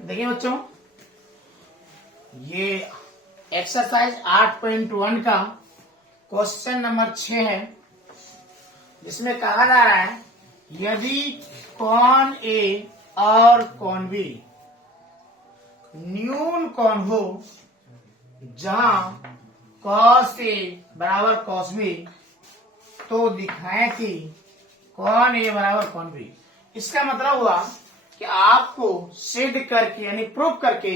देखिए बच्चों, ये एक्सरसाइज 8.1 का क्वेश्चन नंबर 6 है, जिसमें कहा जा रहा है यदि कौन ए और कौन बी न्यून कौन हो जहां कॉस ए बराबर कॉस बी, तो दिखाएं कि कौन ए बराबर कौन बी। इसका मतलब हुआ कि आपको सिद्ध करके यानी प्रूफ करके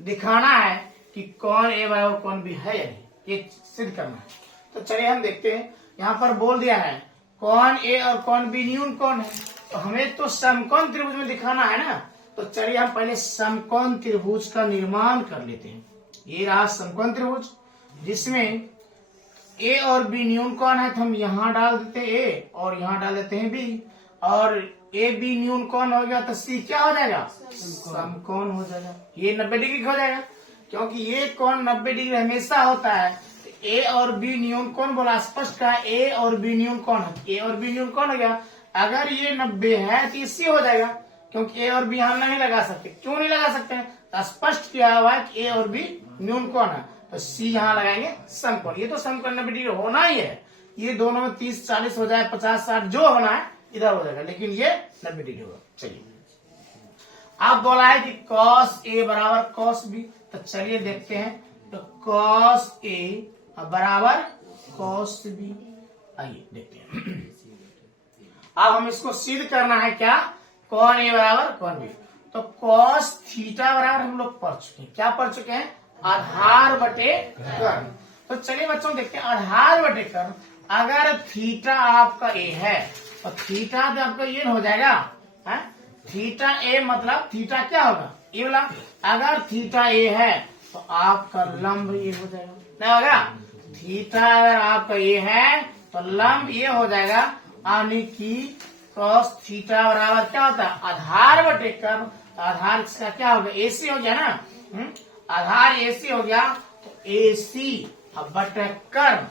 दिखाना है कि कौन ए बराबर कौन बी है या नहीं, ये सिद्ध करना है। तो चलिए हम देखते हैं, यहाँ पर बोल दिया है कौन ए और कौन बी न्यून कौन है, तो हमें तो समकोण त्रिभुज में दिखाना है ना। तो चलिए हम पहले समकोण त्रिभुज का निर्माण कर लेते हैं। ये रहा समकोण त्रिभुज, जिसमें ए और बी न्यून कौन है, तो हम यहाँ डाल देते हैं ए और यहाँ डाल देते हैं बी, और ए बी न्यून कौन हो गया तो सी क्या हो जाएगा, समकोण हो जाएगा। ये 90 डिग्री हो जाएगा, क्योंकि ये कोण 90 डिग्री हमेशा होता है। तो ए और बी न्यून कौन बोला, स्पष्ट कहा ए और बी न्यून कौन है, ए और बी न्यून कौन हो गया। अगर ये 90 है तो ये सी हो जाएगा, क्योंकि ए और बी हम नहीं लगा सकते। क्यों नहीं लगा सकते हैं, तो स्पष्ट किया हुआ है कि ए और बी न्यून कौन है, तो सी यहाँ लगाएंगे समकोण। ये तो समकोण 90 डिग्री होना ही है, ये दोनों में 30-40 हो जाए, 50-60 जो होना है इधर हो जाएगा, लेकिन ये 90 डिग्री होगा। चलिए, आप बोला है कि cos a बराबर cos b, तो चलिए देखते हैं। तो cos a बराबर cos b, आइए देखते हैं। अब हम इसको सिद्ध करना है क्या, कौन a बराबर कौन b। तो cos थीटा बराबर हम लोग पढ़ चुके हैं, क्या पढ़ चुके हैं, आधार बटे कर्ण। तो चलिए बच्चों देखते हैं, आधार बटे कर्ण। अगर थीटा आपका a है तो थीटा तो आपका ये हो जाएगा है? थीटा ए मतलब थीटा क्या होगा, ये वाला। अगर थीटा ए है तो आपका लंब ये हो जाएगा, नहीं होगा। थीटा अगर आपका ए है तो लंब ये हो जाएगा, यानी कि cos थीटा बराबर क्या होता है, आधार बटे कर्ण। आधार इसका क्या होगा, एसी हो गया ना, आधार एसी हो गया, तो एसी बटे कर्ण।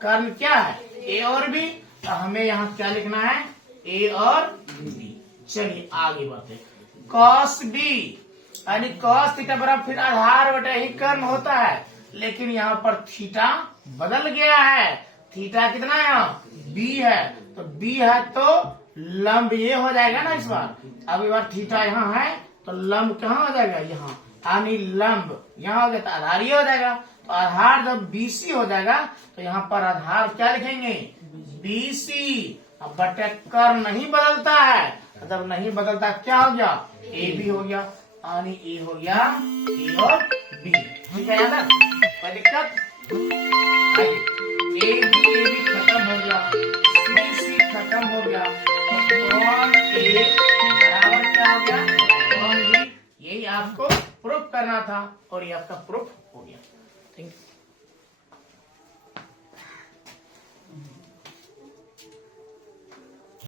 कर्ण क्या है, ए और बी, तो हमें यहाँ क्या लिखना है, ए और बी। चलिए आगे बढ़ते, cos b यानी cos थीटा बराबर फिर आधार बटे ही कर्ण होता है, लेकिन यहाँ पर थीटा बदल गया है। थीटा कितना है, यहाँ b है, तो b है तो लंब ये हो जाएगा ना इस बार। अब इस बार थीटा यहाँ है तो लंब कहाँ हो जाएगा, यहाँ, यानी लंब यहाँ हो गया तो आधार ये हो जाएगा। तो आधार जब BC हो जाएगा तो यहाँ पर आधार क्या लिखेंगे, BC। अब बटे कर्ण नहीं बदलता है, जब नहीं बदलता क्या हो गया, ए बी हो गया, यानी ए हो गया ए और बी। ठीक है, याद है, कोई दिक्कत, ए बी खत्म हो गया, सी खत्म हो गया, तो कौन ए बराबर क्या हो गया, कौन बी। यही आपको प्रूफ करना था और ये आपका प्रूफ हो गया। Thank you.